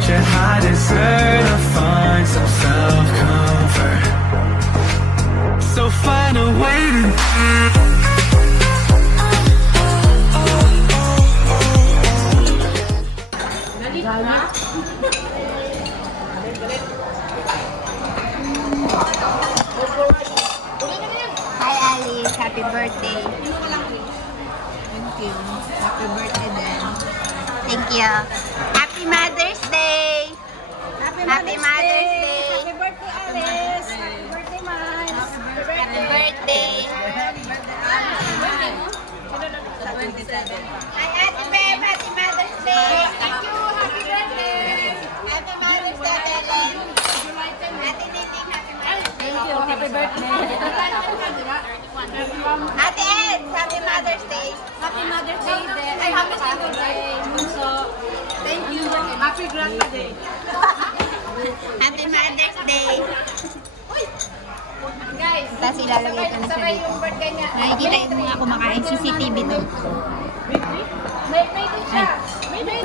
budget, I deserve to find some self-comfort. So find a way to Hi Alice, happy birthday. Thank you. Happy birthday then. Thank you. Happy Mother's Day. Happy Mother's Day. Happy birthday, Alice. Happy birthday, Miles. Happy birthday. Hi Ate Beb, happy Mother's Day. Thank you. Happy birthday. Happy Mother's Day, Ellen. Ate Nining, happy Mother's Day. Thank you. Happy birthday. Ate Ed, happy Mother's Day. Happy Mother's Day din. Ay, happy Mother's Day. So, thank you. Happy Grandpa Day. Happy Mother's Day. Guys, Tapos ilalagay ko na siya dito. yung birthday niya. Nakikita yung mga kumakain CCTV doon. May din siya. May din.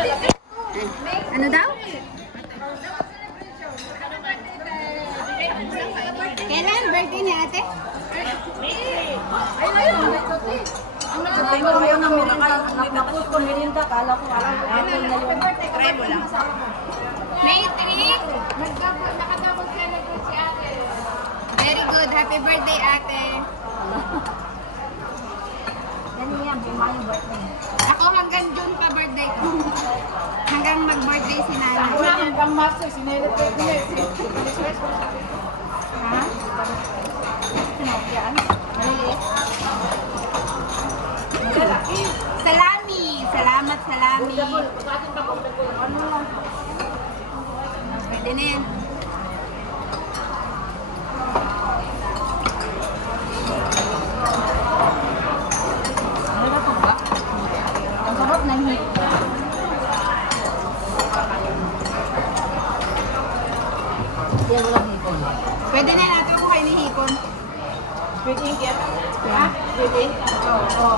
Ano daw? Kailan birthday ni ate? Ay, ayun. Ang nagtatay ko ngayon ng napapos ko merinda. Kala ko alam. Try mo lang. May 3? Nakadouble celebrate si ate. Very good. Happy birthday ate. Yan yan, yung birthday. Ako hanggang June pa birthday ko. Hanggang mag-birthday si nanay. Ako na hanggang master, sinelebrate ko niya. Ha? Sinopyan. Maliit. Malaki. Salami! Salamat, salami. Ano lang? Pwede na yan. Ang sarap ng hit. Yan walang hipon. Pwede na yan ate ako kayo ni Hipon. Sweet ink yan? Ha? Sweet ink? Oo.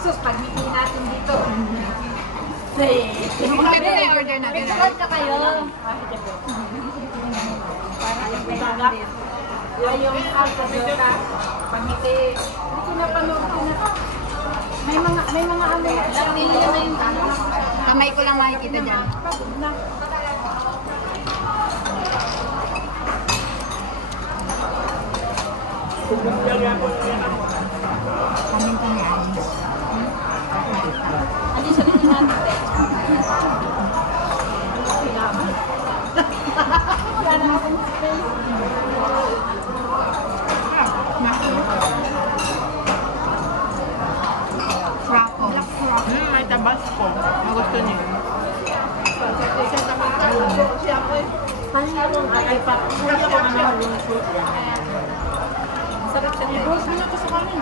Sus, pag-hiti natin dito. Pwede na i-order natin. May tulad ka kayo. Ay, yung alphabeta, pangiti. Hindi ko napanood ko na. May mga ano. Lapili na yung ano. Kamay ko lang makikita dyan. Pagod na. Kamin ko ni Alice. Ano yung sabihin natin? Wala na akong space. Frappo. May tabasco. Gusto niyo. Sarap siya niya. Rose mo na ito sa kanin.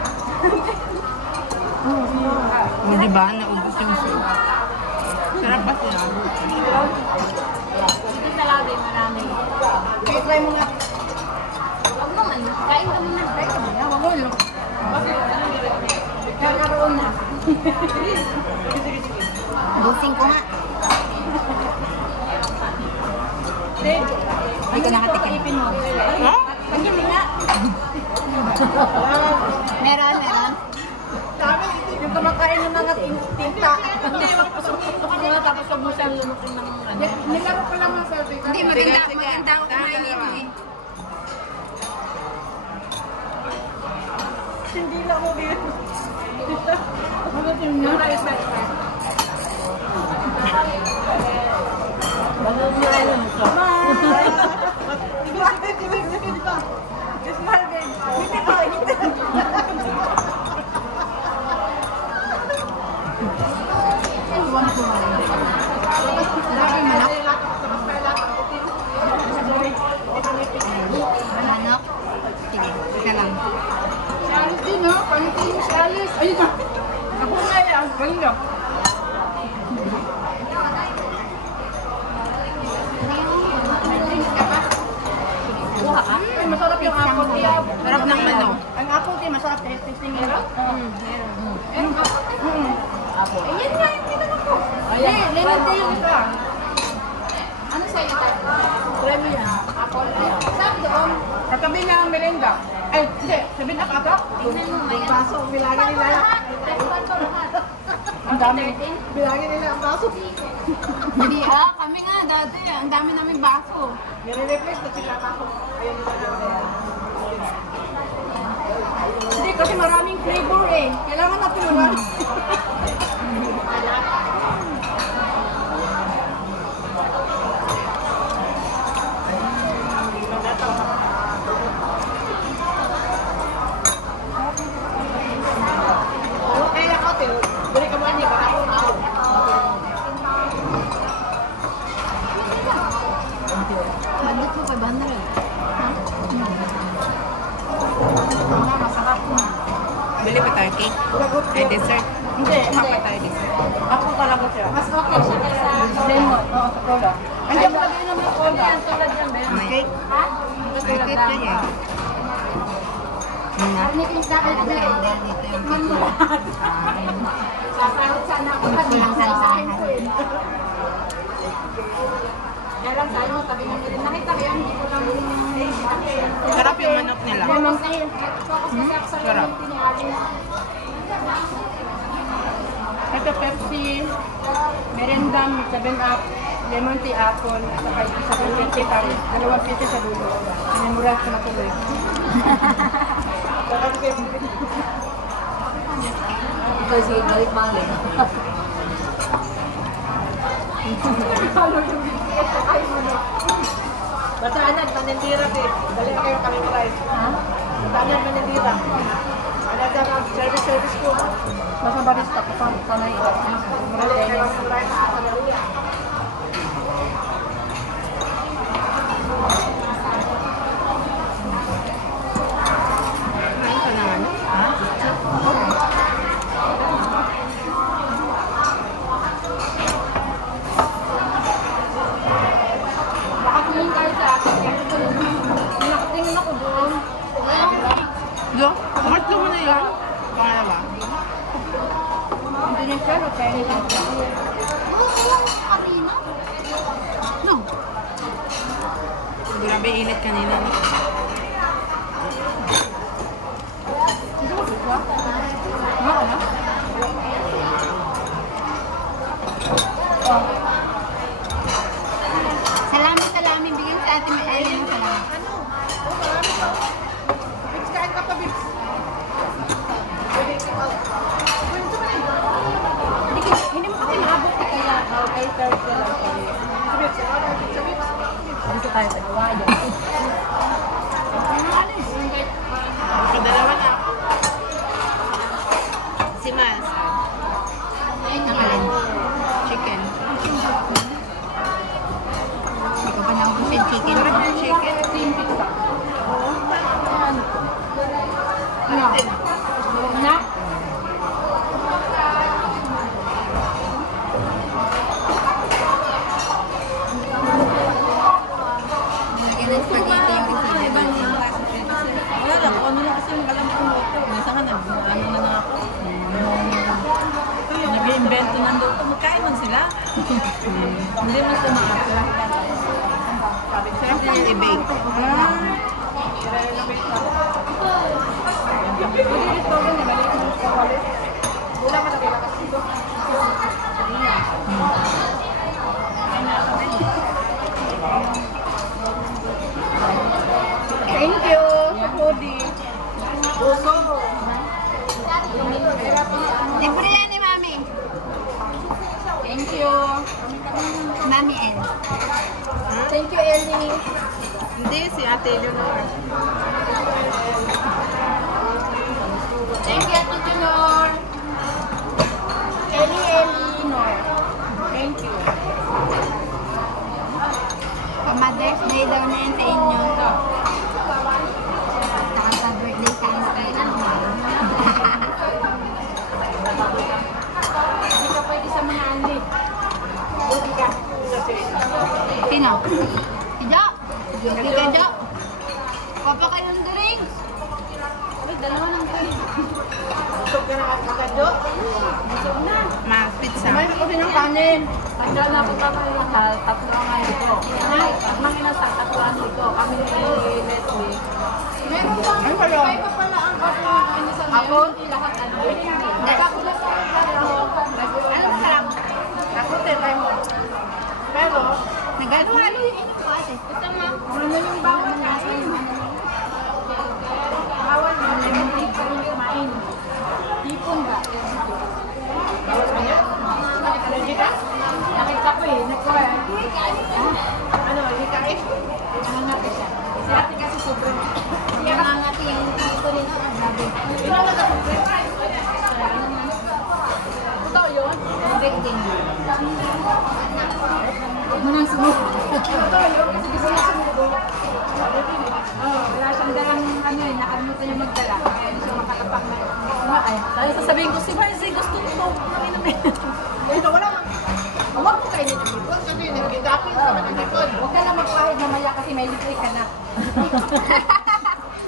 Di ba? Naubos yung soup. Sarap pa siya. Ito salada yung marami. Kaya try mo nga. Huwag naman. Kain ka muna. Kain ka muna. Huwag mo lang. Kakaroon na. Busing ko nga. Hindi ka nakatikim. Ipin mo. Ha? Pagkili nga. Meron, meron. Yung kumakain ng mga tinta. Hindi, puso-puso ka muna tapos huwag mo siyang lumutin ng ano. Nilaro ko lang mga selfie. Hindi, maganda ako kumain nito eh. Hindi lang mo dito. Ano yung nara is that? Ano yung nara mo ka? Smile din. Hindi ko, hindi. Iwan ko man. Lagi manok. Manok. Sige, isa lang. Si Alice din, no? Panitin si Alice. Ayun na. Ako na yan. Galing na. Kuha ka? Ay, masarap yung apple tea. Sarap ng manok. Ang apple tea, masarap. Tasting nila? Meron. Meron. Apple. Ayan nga, yung pinaka Ayan, lemon tea yung isa. Ano sa'yo tayo? Try mo yan. Apple tea. Saan doon? Katabi na ang merenda. Ay, hindi. Sabi na kata. Tingnan mo, may Baso, bilangin nila. Ang dami. Bilangin nila ang baso. Hindi kami nga dati. Ang dami naming baso. Nire-reflex na sila baso. Ayun nila na. Hindi, kasi maraming flavor eh. Kailangan natin naman. Kaya ako, bili ka man niya. Bandit mo kay Bandit. Masarap na. Bili pa tayo cake. Ay, dessert. Hindi, Kuha hindi. pa tayo dessert. Ako talaga siya. Mas okay siya kaysa lemon. Oo, sa cola. Andiyan mo lagay naman yung cola. Yan, tulad yan, Ben. Cake. Ha? Ay, cake na yan. Nickname sa akin, ano yun? Sasahod sana ako kasi lang sasahin ko eh. Kaya lang tayo, tabi mo rin. Nakita ko yan, hindi ko lang Sarap yung manok nila. lemon tea. Focus kasi ako sa Sarap. lemon tea ni Ali. Ito Pepsi, Merendam, 7-Up, lemon tea apple, at saka isa ko 50 pa rin. 2 sa dulo. Memorize ko na tuloy. Ito si Galit Mali. Batanan, manindira eh. Dali na kayo kami price. Ha? Batanan, manindira. Ano dyan ang service ko? Basta barista ko pa panay. Dali na kayo kami price. Ano ka na ano? Ha? Nakatingin kayo sa akin. Nakatingin ako doon. Do? Martlo mo na yun? Pangalawa? Indonesia, okay. No. Grabe init kanina. No? Ano? Salamin, bigyan sa atin may alin mo salamin. Bips, kain ka pa, Bips. Hindi mo kasi naabot ka kaya. Okay, third ka lang. Bips, Bips. Dito tayo sa gawayo. Padalawa na. Si Miles. Ayun, nakalin. Chicken. Hindi ko pa naubos yung chicken. Sarap yung chicken. Team pizza. Ano? Na? Lagyan ng spaghetti yung receiver. Wala lang, kung ano na kasi yung alam kong luto. Minsan nga, ano na nga ako. Nag-invento ng luto. Magkain man sila. Hindi man sila makakala. Sarap din yung i-bake. Thank you, Cody. Libre yan ni Mami. Thank you. Mami N. Thank you, Ellie. Hindi, si Ate Leonor. Thank you, Ate Junor. Eleanor. Thank you. Pa-Mother's Day daw na yan sa inyo. Saka sa birthday sa kay ano. Hindi ka pwede sa mga andi. Hindi ka. Sino? Si Jo. Si Jo. Papa kayong drinks. Ay, dalawa ng kayo. Busog ka na kakado? Busog na. Ma, pizza. Kumain ako kasi ng kanin. Hanggang na punta pa yung tatlo nga ito. Nang inasal, tatlo ang ito. Kami ni Leslie. Meron bang Ay, pala. may pa pala ang inasal na Ako? yun? Hindi lahat ano. Nakakulat sa pero Ano masarap? ako tayo mo. Pero, Nagalo-halo yung inyo ko ate. Gusto mo? ano yung bawal kain? Bawal na, hindi pa rin kumain. Tipon ba? Allergic ka? Nakita ko eh, nagkuha. Ano, hindi ka rin? Nangangati siya. Si ate kasi sobrang. Nangangati yung ito rin ang grabe. Ilang na kapag totoo yun? Big din. Munang sumug. Totoo yun, kasi gusto niya sumug. Wala siyang dalang ano eh, nakalimutan niya magdala. Kaya hindi siya makatapang na. Ay, dahil sasabihin ko, si Marcy, gusto mo. Ito, wala nga. Huwag mo kainin ng lipon kasi nag-gidapin ka ng lipon. Huwag ka na magpahid mamaya kasi may libre ka na.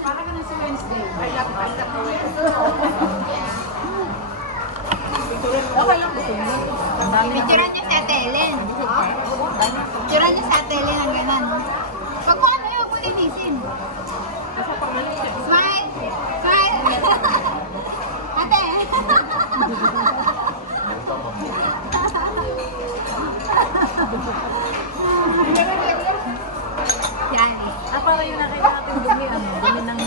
Para ka na sa Wednesday. Ay, lapit na Wednesday. Okay lang gusto mo. Picturean niyo sa Ate Ellen. Picturean niyo sa Ate Ellen ang ganan. Pag kung ano yung pulinisin. Smile! Smile! Ate! Yan. Para yung nakita natin dumi, dumi ng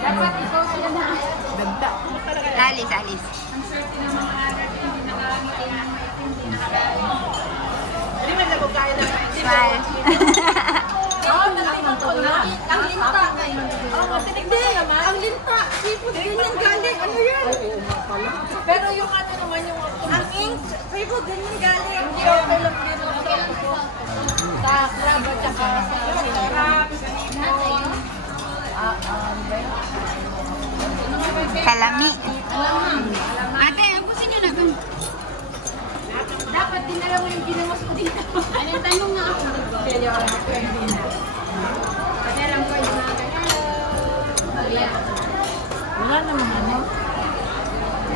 Dapat ikaw sila na. ganda. Alis, alis. Hindi man lang kaya na. Smile. Oo, nakita ko na. Ang linta. Oo, tinignan naman. Ang linta. Seafood, ganyan galing. Ano yan? Pero yung ano naman, yung ang ink, seafood, ganyan galing. Hindi okay lang din ako. Sa crab at saka sa crab. Kalami. Ate, abusin niyo na dun. Dapat dinala mo yung ginawas ko dito. Ano tanong nga ako? Kaya yung alam ko yung dina. Kasi alam ko yung mga ganyan. Wala naman ano.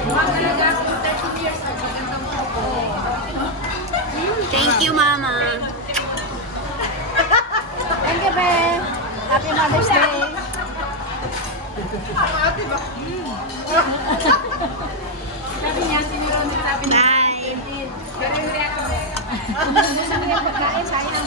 Mga talaga ako 30 years at magandang ko. Thank you, Mama. Thank you, Be. Happy Mother's Day. Ate ba? Sabi niya, siniron niya sabi niya. Bye. Pero yung reaction niya. Gusto mo yung pagkain, sayang.